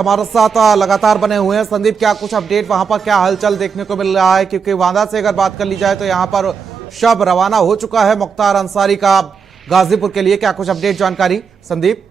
हमारे साथ लगातार बने हुए हैं संदीप, क्या कुछ अपडेट वहां पर क्या हलचल देखने को मिल रहा है? क्योंकि वांदा से अगर बात कर ली जाए तो यहां पर शव रवाना हो चुका है मुख्तार अंसारी का गाजीपुर के लिए। क्या कुछ अपडेट जानकारी संदीप?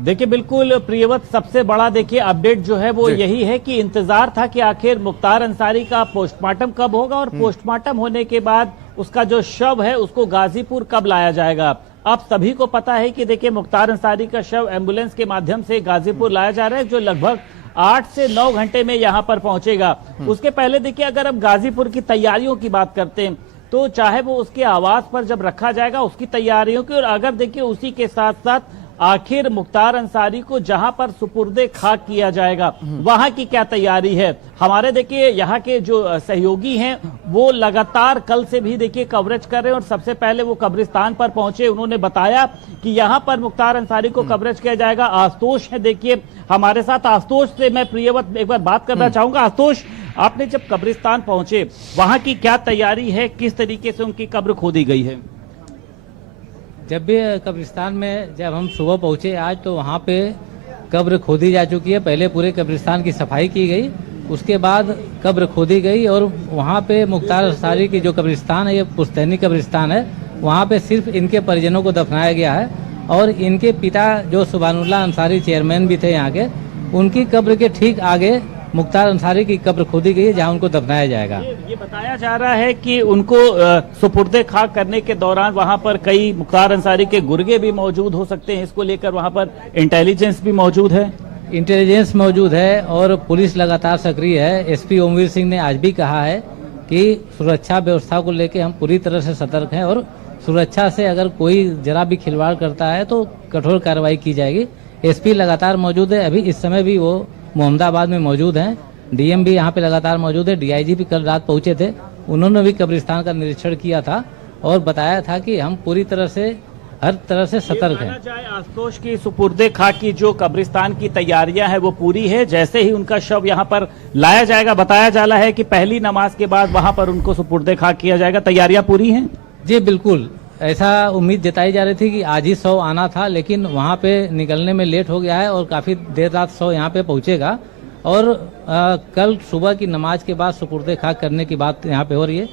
देखिए बिल्कुल प्रियवत, सबसे बड़ा देखिए अपडेट जो है वो यही है कि इंतजार था कि आखिर मुख्तार अंसारी का पोस्टमार्टम कब होगा और पोस्टमार्टम होने के बाद उसका जो शव है उसको गाजीपुर कब लाया जाएगा। अब सभी को पता है कि देखिए मुख्तार अंसारी का शव एम्बुलेंस के माध्यम से गाजीपुर लाया जा रहा है, जो लगभग 8 से 9 घंटे में यहां पर पहुंचेगा। उसके पहले देखिए अगर हम गाजीपुर की तैयारियों की बात करते हैं तो चाहे वो उसके आवास पर जब रखा जाएगा उसकी तैयारियों की, और अगर देखिए उसी के साथ साथ आखिर मुख्तार अंसारी को जहां पर सुपुर्दे खाक किया जाएगा वहां की क्या तैयारी है। हमारे देखिए यहाँ के जो सहयोगी हैं वो लगातार कल से भी देखिए कवरेज कर रहे हैं, और सबसे पहले वो कब्रिस्तान पर पहुंचे। उन्होंने बताया कि यहाँ पर मुख्तार अंसारी को कवरेज किया जाएगा। आशुतोष है देखिए हमारे साथ। आशुतोष से मैं प्रियवत एक बार बात करना चाहूंगा। आशुतोष, आपने जब कब्रिस्तान पहुंचे वहां की क्या तैयारी है, किस तरीके से उनकी कब्र खोदी गई है? जब भी कब्रिस्तान में जब हम सुबह पहुंचे आज, तो वहाँ पे कब्र खोदी जा चुकी है। पहले पूरे कब्रिस्तान की सफाई की गई, उसके बाद कब्र खोदी गई, और वहाँ पे मुख्तार अंसारी की जो कब्रिस्तान है ये पुश्तैनी कब्रिस्तान है। वहाँ पे सिर्फ इनके परिजनों को दफनाया गया है, और इनके पिता जो सुभानुल्लाह अंसारी चेयरमैन भी थे यहाँ के, उनकी कब्र के ठीक आगे मुख्तार अंसारी की कब्र खोदी गई है जहां उनको दफनाया जाएगा। ये बताया जा रहा है कि उनको सुपुर्दे खाक करने के दौरान वहां पर कई मुख्तार अंसारी के गुर्गे भी मौजूद हो सकते हैं। इसको लेकर वहां पर इंटेलिजेंस भी मौजूद है। इंटेलिजेंस मौजूद है और पुलिस लगातार सक्रिय है। एसपी ओमवीर सिंह ने आज भी कहा है कि सुरक्षा व्यवस्था को लेकर हम पूरी तरह से सतर्क हैं, और सुरक्षा से अगर कोई जरा भी खिलवाड़ करता है तो कठोर कार्रवाई की जाएगी। एसपी लगातार मौजूद है, अभी इस समय भी वो मोहम्मदाबाद में मौजूद हैं। डीएम भी यहाँ पे लगातार मौजूद है। डीआईजी भी कल रात पहुंचे थे, उन्होंने भी कब्रिस्तान का निरीक्षण किया था और बताया था कि हम पूरी तरह से हर तरह से सतर्क हैं। आशुतोष की सुपुर्दे खाक की जो कब्रिस्तान की तैयारियां हैं वो पूरी है। जैसे ही उनका शव यहाँ पर लाया जाएगा, बताया जा रहा है कि पहली नमाज के बाद वहां पर उनको सुपुर्दे खाक किया जाएगा। तैयारियां पूरी हैं? जी बिल्कुल, ऐसा उम्मीद जताई जा रही थी कि आज ही शव आना था, लेकिन वहाँ पे निकलने में लेट हो गया है और काफी देर रात शव यहाँ पे पहुंचेगा। और कल सुबह की नमाज के बाद सुपुर्दे खाक करने की बात यहाँ पे हो रही है।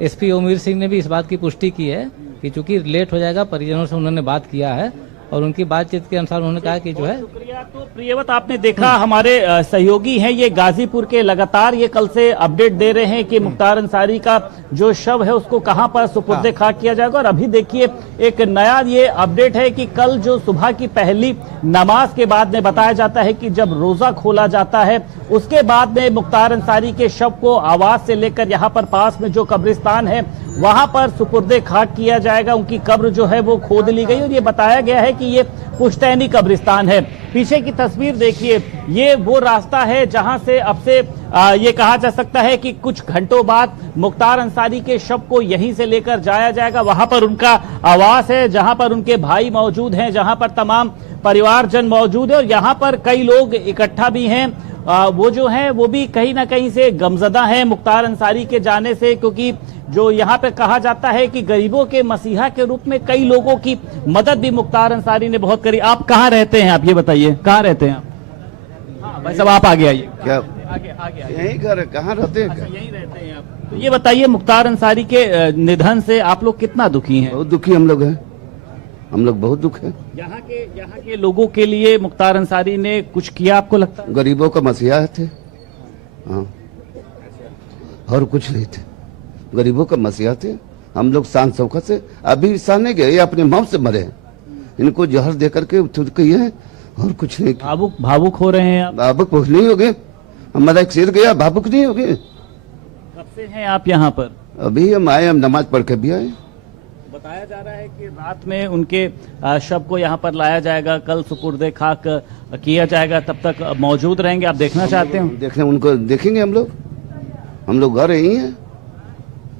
एसपी ओमवीर सिंह ने भी इस बात की पुष्टि की है कि चूंकि लेट हो जाएगा, परिजनों से उन्होंने बात किया है और उनकी बातचीत के अनुसार उन्होंने कहा कि जो है। शुक्रिया। तो प्रियवत, आपने देखा हमारे सहयोगी हैं ये गाजीपुर के, लगातार ये कल से अपडेट दे रहे हैं कि मुख्तार अंसारी का जो शव है उसको कहां पर सुपुर्दे खाक किया जाएगा। और अभी देखिए एक नया ये अपडेट है कि कल जो सुबह की पहली नमाज के बाद में बताया जाता है कि जब रोजा खोला जाता है उसके बाद में मुख्तार अंसारी के शव को आवास से लेकर यहाँ पर पास में जो कब्रिस्तान है वहां पर सुपुर्दे खाक किया जाएगा। उनकी कब्र जो है वो खोद ली गई और ये बताया गया है कि ये पुश्तैनी कब्रिस्तान है। पीछे की तस्वीर देखिए, ये वो रास्ता है जहां से अब से ये कहा जा सकता है कि कुछ घंटों बाद मुख्तार अंसारी के शव को यहीं से लेकर जाया जाएगा। वहां पर उनका आवास है, जहां पर उनके भाई मौजूद हैं, जहां पर तमाम परिवारजन मौजूद है, और यहाँ पर कई लोग इकट्ठा भी हैं। वो जो है वो भी कहीं ना कहीं से गमजदा है मुख्तार अंसारी के जाने से, क्योंकि जो यहाँ पे कहा जाता है कि गरीबों के मसीहा के रूप में कई लोगों की मदद भी मुख्तार अंसारी ने बहुत करी। आप कहाँ रहते हैं, आप ये बताइए, कहाँ रहते हैं आप? हाँ भाई साहब, आप आगे आइए। क्या आगे यही घर है? कहाँ रहते हैं? अच्छा, यहीं रहते हैं आप। तो ये बताइए, मुख्तार अंसारी के निधन से आप लोग कितना दुखी हैं? बहुत दुखी हम लोग हैं, हम लोग बहुत दुख है। यहाँ के लोगों के लिए मुख्तार अंसारी ने कुछ किया आपको लगता है? गरीबों का मसीहा थे, हाँ, और कुछ नहीं थे। गरीबों का मसीहा थे। हम लोग शान शौकत से अभी सहने गए, अपने मौत से मरे हैं। इनको जहर दे करके किए हैं और कुछ नहीं। भावुक हो रहे हैं आप? भावुक नहीं हो गए, हमारा एक शेर गया, भावुक नहीं हो गए। कब से हैं आप यहाँ पर? अभी हम आए, हम नमाज पढ़ के भी आए। बताया जा रहा है कि रात में उनके शव को यहाँ पर लाया जाएगा, कल सुपुर्दे खाक किया जाएगा। तब तक मौजूद रहेंगे? आप देखना चाहते हो? देखने उनको देखेंगे हम लोग घर यही हैं,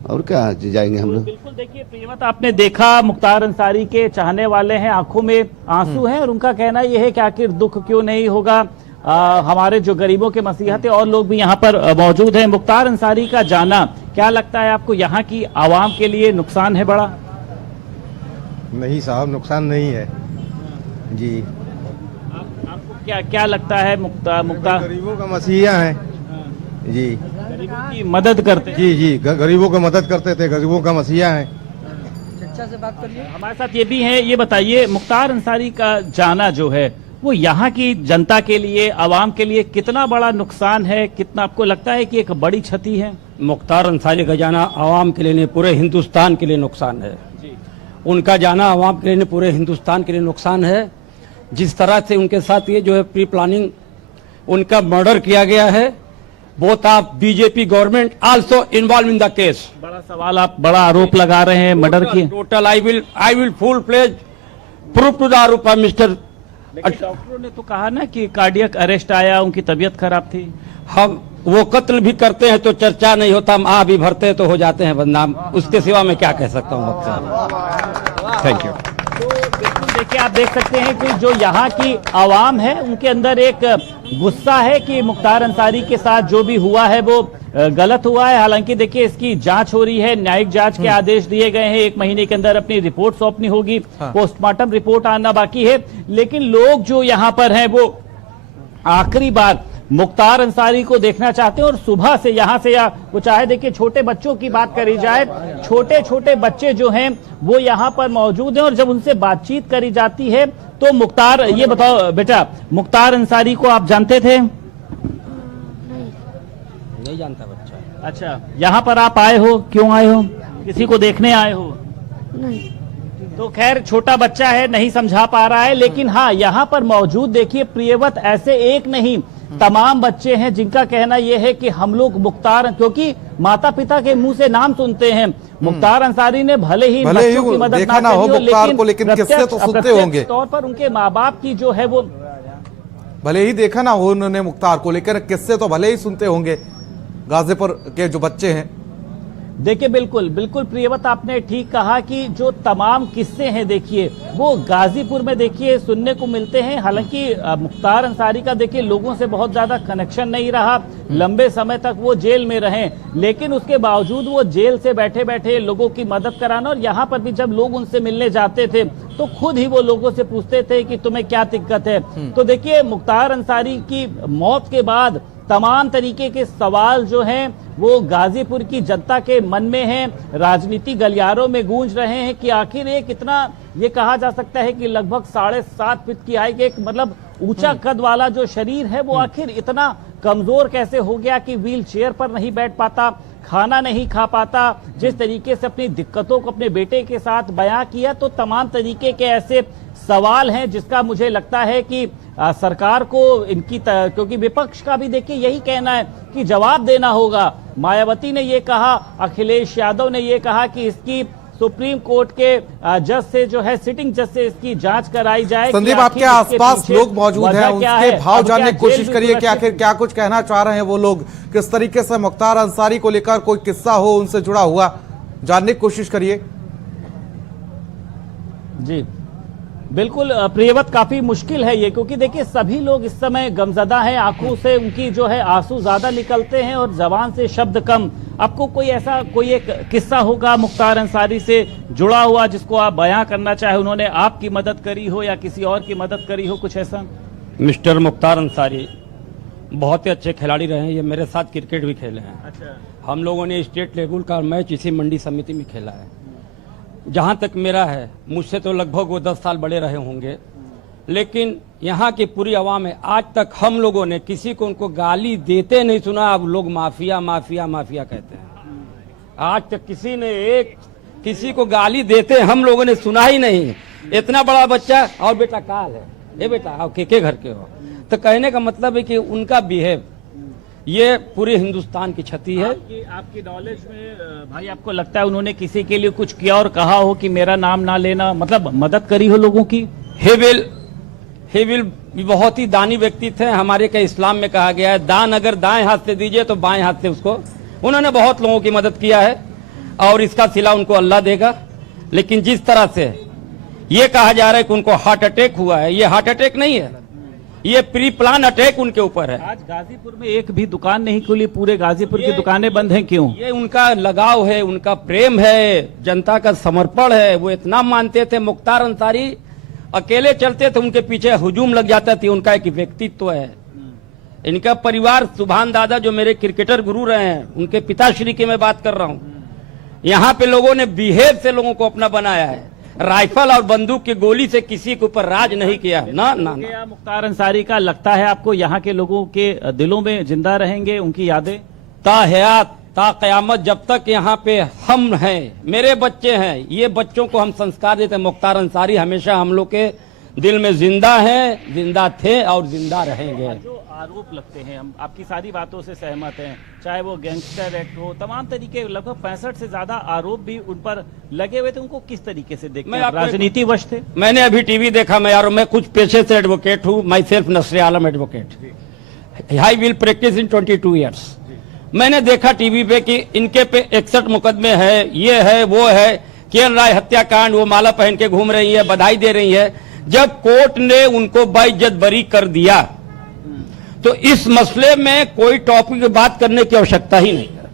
और क्या जाएंगे हम लोग। बिल्कुल। देखिए प्रियवत, आपने देखा मुख्तार अंसारी के चाहने वाले हैं, आंखों में आंसू हैं, और उनका कहना यह है कि आखिर दुख क्यों नहीं होगा। हमारे जो गरीबों के मसीहा थे और लोग भी यहाँ पर मौजूद हैं। मुख्तार अंसारी का जाना क्या लगता है आपको, यहाँ की आवाम के लिए नुकसान है बड़ा? नहीं साहब, नुकसान नहीं है जी। क्या क्या लगता है मुख्तार गरीबों का मसीहा है जी। गरीबों की मदद करते हैं? जी जी, गरीबों का मदद करते थे, गरीबों का मसीहा है। हमारे साथ ये भी है, ये बताइए मुख्तार अंसारी का जाना जो है वो यहाँ की जनता के लिए, आवाम के लिए कितना बड़ा नुकसान है, कितना आपको लगता है कि एक बड़ी क्षति है? मुख्तार अंसारी का जाना आवाम के लिए नहीं, पूरे हिंदुस्तान के लिए नुकसान है। उनका जाना आवाम के लिए नहीं, पूरे हिंदुस्तान के लिए नुकसान है। जिस तरह से उनके साथ ये जो है प्री प्लानिंग उनका मर्डर किया गया है, both of BJP government also involve in the case. बड़ा सवाल, आप बड़ा आरोप लगा रहे हैं मर्डर की। Total I will full pledge proof to the आरोप ऑफ मिस्टर। डॉक्टरों ने तो कहा ना कि कार्डियक अरेस्ट आया, उनकी तबीयत खराब थी। हम वो कत्ल भी करते हैं तो चर्चा नहीं होता, हम भी भरते हैं तो हो जाते हैं बदनाम। उसके सिवा मैं क्या कह सकता हूँ। Thank you. तो बिल्कुल देखिए, आप देख सकते हैं कि जो यहाँ की आवाम है उनके अंदर एक गुस्सा है कि मुख्तार अंसारी के साथ जो भी हुआ है वो गलत हुआ है। हालांकि देखिए इसकी जांच हो रही है, न्यायिक जांच के आदेश दिए गए हैं, 1 महीने के अंदर अपनी रिपोर्ट सौंपनी होगी। पोस्टमार्टम रिपोर्ट आना बाकी है। लेकिन लोग जो यहाँ पर हैं वो आखिरी बार मुख्तार अंसारी को देखना चाहते हैं और सुबह से यहाँ से या वो चाहे देखिए छोटे बच्चों की बात करी जाए, छोटे छोटे बच्चे जो हैं वो यहाँ पर मौजूद हैं और जब उनसे बातचीत करी जाती है तो मुख्तार, ये बताओ बेटा, मुख्तार अंसारी को आप जानते थे? नहीं जानता बच्चा। अच्छा, यहाँ पर आप आए हो, क्यों आए हो? किसी को देखने आए हो? नहीं। तो खैर छोटा बच्चा है, नहीं समझा पा रहा है, लेकिन हाँ यहाँ पर मौजूद देखिए प्रियवत ऐसे एक नहीं तमाम बच्चे हैं जिनका कहना यह है कि हम लोग मुख्तार, क्योंकि माता पिता के मुंह से नाम सुनते हैं, मुख्तार अंसारी ने भले ही बच्चों की मदद देखा ना हो मुख्तार को, लेकिन किस्से तो सुनते होंगे। तौर पर उनके माँ बाप की जो है वो, भले ही देखा ना हो उन्होंने मुख्तार को, लेकिन किस्से तो भले ही सुनते होंगे गाजीपुर के जो बच्चे हैं। देखिए बिल्कुल बिल्कुल प्रियवत, आपने ठीक कहा कि जो तमाम किस्से हैं देखिए वो गाजीपुर में देखिए सुनने को मिलते हैं। हालांकि मुख्तार अंसारी का देखिए लोगों से बहुत ज्यादा कनेक्शन नहीं रहा, लंबे समय तक वो जेल में रहे, लेकिन उसके बावजूद वो जेल से बैठे बैठे लोगों की मदद कराना, और यहाँ पर भी जब लोग उनसे मिलने जाते थे तो खुद ही वो लोगों से पूछते थे कि तुम्हें क्या दिक्कत है। तो देखिए मुख्तार अंसारी की मौत के बाद तमाम तरीके के सवाल जो हैं वो गाजीपुर की जनता के मन में हैं, राजनीति गलियारों में गूंज रहे हैं कि आखिर एक इतना, ये कहा जा सकता है कि लगभग 7.5 फीट की हाइट, एक मतलब ऊंचा कद वाला जो शरीर है वो आखिर इतना कमजोर कैसे हो गया कि व्हील चेयर पर नहीं बैठ पाता, खाना नहीं खा पाता। जिस तरीके से अपनी दिक्कतों को अपने बेटे के साथ बयां किया, तो तमाम तरीके के ऐसे सवाल हैं जिसका मुझे लगता है कि सरकार को इनकी क्योंकि विपक्ष का भी देखिए यही कहना है कि जवाब देना होगा। मायावती ने ये कहा, अखिलेश यादव ने ये कहा कि इसकी सुप्रीम कोर्ट के जज से जो है, सिटिंग जज से इसकी जांच कराई जाए। संदीप, आपके आसपास लोग मौजूद हैं, उनके भाव जानने की कोशिश करिए कि आखिर क्या कुछ कहना चाह रहे हैं वो लोग, किस तरीके से मुख्तार अंसारी को लेकर कोई किस्सा हो उनसे जुड़ा हुआ, जानने की कोशिश करिए। जी बिल्कुल प्रियवत, काफी मुश्किल है ये, क्योंकि देखिए सभी लोग इस समय गमजदा हैं, आंखों से उनकी जो है आंसू ज्यादा निकलते हैं और जबान से शब्द कम। आपको कोई ऐसा कोई एक किस्सा होगा मुख्तार अंसारी से जुड़ा हुआ जिसको आप बयां करना चाहे, उन्होंने आपकी मदद करी हो या किसी और की मदद करी हो, कुछ ऐसा? मिस्टर मुख्तार अंसारी बहुत ही अच्छे खिलाड़ी रहे हैं, ये मेरे साथ क्रिकेट भी खेले हैं। अच्छा। हम लोगों ने स्टेट लेवल का मैच इसी मंडी समिति में खेला है। जहाँ तक मेरा है, मुझसे तो लगभग वो 10 साल बड़े रहे होंगे, लेकिन यहाँ की पूरी आवाम है, आज तक हम लोगों ने किसी को उनको गाली देते नहीं सुना। अब लोग माफिया माफिया माफिया कहते हैं, आज तक किसी ने एक किसी को गाली देते हम लोगों ने सुना ही नहीं। इतना बड़ा बच्चा, और बेटा काल है, ये बेटा आप के घर के हो, तो कहने का मतलब है कि उनका बिहेव ये पूरे हिंदुस्तान की क्षति है। आपकी नॉलेज में भाई आपको लगता है उन्होंने किसी के लिए कुछ किया और कहा हो कि मेरा नाम ना लेना, मतलब मदद करी हो लोगों की? ही विल बहुत ही दानी व्यक्ति थे। हमारे का इस्लाम में कहा गया है, दान अगर दाएं हाथ से दीजिए तो बाएं हाथ से उसको। उन्होंने बहुत लोगों की मदद किया है और इसका सिला उनको अल्लाह देगा। लेकिन जिस तरह से ये कहा जा रहा है कि उनको हार्ट अटैक हुआ है, ये हार्ट अटैक नहीं है, ये प्री प्लान अटैक उनके ऊपर है। आज गाजीपुर में एक भी दुकान नहीं खुली, पूरे गाजीपुर की दुकानें बंद हैं, क्यों? ये उनका लगाव है, उनका प्रेम है, जनता का समर्पण है। वो इतना मानते थे मुख्तार अंसारी अकेले चलते थे उनके पीछे हुजूम लग जाता थी। उनका एक व्यक्तित्व है। इनका परिवार, सुभान दादा जो मेरे क्रिकेटर गुरु रहे हैं, उनके पिताश्री की मैं बात कर रहा हूं। यहाँ पे लोगों ने बिहेव से लोगों को अपना बनाया है। राइफल और बंदूक की गोली से किसी के ऊपर राज नहीं किया। ना ना ना। क्या मुख्तार अंसारी का लगता है आपको यहाँ के लोगों के दिलों में जिंदा रहेंगे उनकी यादें? ता हयात ता कयामत, जब तक यहाँ पे हम हैं, मेरे बच्चे हैं, ये बच्चों को हम संस्कार देते हैं। मुख्तार अंसारी हमेशा हम लोग के दिल में जिंदा है, जिंदा थे और जिंदा रहेंगे। जो आरोप लगते हैं, हम आपकी सारी बातों से सहमत हैं, चाहे वो गैंगस्टर एक्ट हो, तमाम तरीके, लगभग 65 से ज्यादा आरोप भी उन पर लगे हुए थे। उनको किस तरीके से देखते हैं? राजनीति वश थे? मैंने अभी टीवी देखा। मैं कुछ पेशे से एडवोकेट हूँ। Myself Nasre Alam advocate. I will practice in 22 years. मैंने देखा टीवी पे कि इनके पे 61 मुकदमे है, ये है, वो है। केएल राय हत्याकांड, वो माला पहन के घूम रही है, बधाई दे रही है। जब कोर्ट ने उनको बाइज्जत बरी कर दिया तो इस मसले में कोई टॉपिक की बात करने की आवश्यकता ही नहीं है।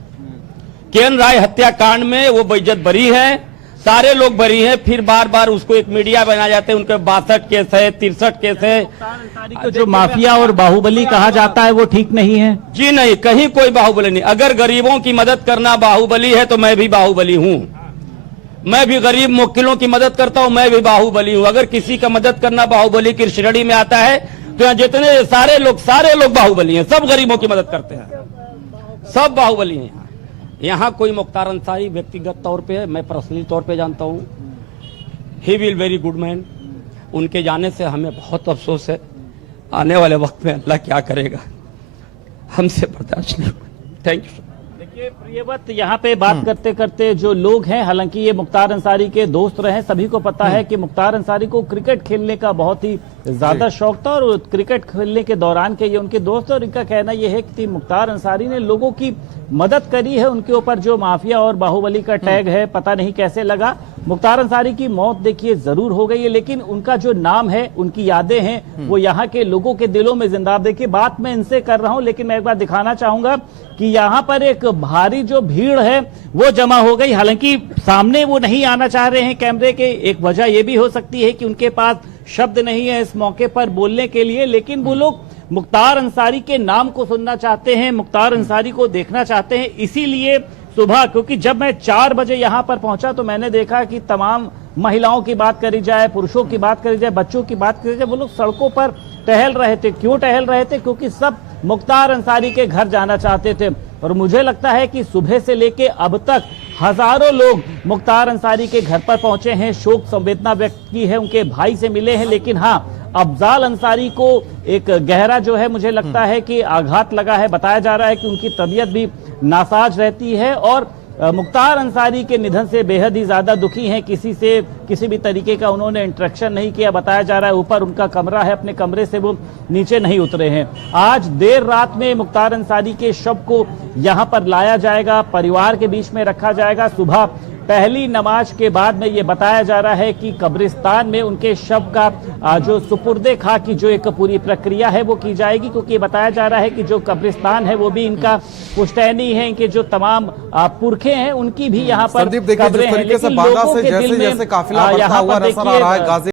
केएल राय हत्याकांड में वो बाइज्जत बरी है, सारे लोग बरी हैं। फिर बार बार उसको एक मीडिया बना जाते हैं। उनके 62 केस है, 63 केस है। जो माफिया और बाहुबली कहा जाता है वो ठीक नहीं है? जी नहीं, कहीं कोई बाहुबली नहीं। अगर गरीबों की मदद करना बाहुबली है तो मैं भी बाहुबली हूं। मैं भी गरीब मुवक्किलों की मदद करता हूं, मैं भी बाहुबली हूं। अगर किसी का मदद करना बाहुबली की श्रेणी में आता है तो यहाँ जितने सारे लोग बाहुबली हैं। सब गरीबों की मदद करते हैं, सब बाहुबली हैं। यहाँ कोई मुख्तार अंसारी व्यक्तिगत तौर पे, मैं पर्सनली तौर पे जानता हूँ। He will very good man. उनके जाने से हमें बहुत अफसोस है। आने वाले वक्त में अल्लाह क्या करेगा, हमसे बर्दाश्त नहीं होगा। Thank you. देखिए प्रियव्रत, यहाँ पे बात करते करते जो लोग हैं, हालांकि ये मुख्तार अंसारी के दोस्त रहे, सभी को पता है कि मुख्तार अंसारी को क्रिकेट खेलने का बहुत ही ज्यादा शौक था और क्रिकेट खेलने के दौरान के ये उनके दोस्त, और इनका कहना यह है कि मुख्तार अंसारी ने लोगों की मदद करी है। उनके ऊपर जो माफिया और बाहुबली का टैग है, पता नहीं कैसे लगा। मुख्तार अंसारी की मौत देखिए जरूर हो गई है, लेकिन उनका जो नाम है, उनकी यादें हैं, वो यहाँ के लोगों के दिलों में जिंदा। देखिए बात मैं इनसे कर रहा हूं, लेकिन मैं एक बार दिखाना चाहूंगा कि यहाँ पर एक भारी जो भीड़ है वो जमा हो गई। हालांकि सामने वो नहीं आना चाह रहे हैं कैमरे के। एक वजह यह भी हो सकती है कि उनके पास शब्द नहीं है इस मौके पर बोलने के लिए, लेकिन वो लोग मुख्तार अंसारी के नाम को सुनना चाहते हैं, मुख्तार अंसारी को देखना चाहते हैं। इसीलिए सुबह, क्योंकि जब मैं 4 बजे यहां पर पहुंचा तो मैंने देखा कि तमाम महिलाओं की बात करी जाए, पुरुषों की बात करी जाए, बच्चों की बात करी जाए, वो लोग सड़कों पर टहल रहे थे। क्यों टहल रहे थे? क्योंकि सब मुख्तार अंसारी के घर जाना चाहते थे। और मुझे लगता है कि सुबह से लेके अब तक हजारों लोग मुख्तार अंसारी के घर पर पहुंचे हैं, शोक संवेदना व्यक्त की है, उनके भाई से मिले हैं। लेकिन हाँ, अफजाल अंसारी को एक गहरा जो है, मुझे लगता है कि आघात लगा है। बताया जा रहा है कि उनकी तबीयत भी नासाज रहती है और मुख्तार अंसारी के निधन से बेहद ही ज्यादा दुखी हैं। किसी से किसी भी तरीके का उन्होंने इंटरेक्शन नहीं किया। बताया जा रहा है ऊपर उनका कमरा है, अपने कमरे से वो नीचे नहीं उतरे हैं। आज देर रात में मुख्तार अंसारी के शव को यहां पर लाया जाएगा, परिवार के बीच में रखा जाएगा। सुबह पहली नमाज के बाद में ये बताया जा रहा है कि कब्रिस्तान में उनके शव का जो सुपुर्दे खाक की जो एक पूरी प्रक्रिया है वो की जाएगी, क्योंकि ये बताया जा रहा है कि जो कब्रिस्तान है वो भी इनका पुश्तैनी है, इनके जो तमाम पुरखे हैं उनकी भी यहाँ पर संदीप, देखिए जिस तरीके से बांदा से जैसे जैसे काफिला बढ़ता हुआ नजर आ रहा है गाजी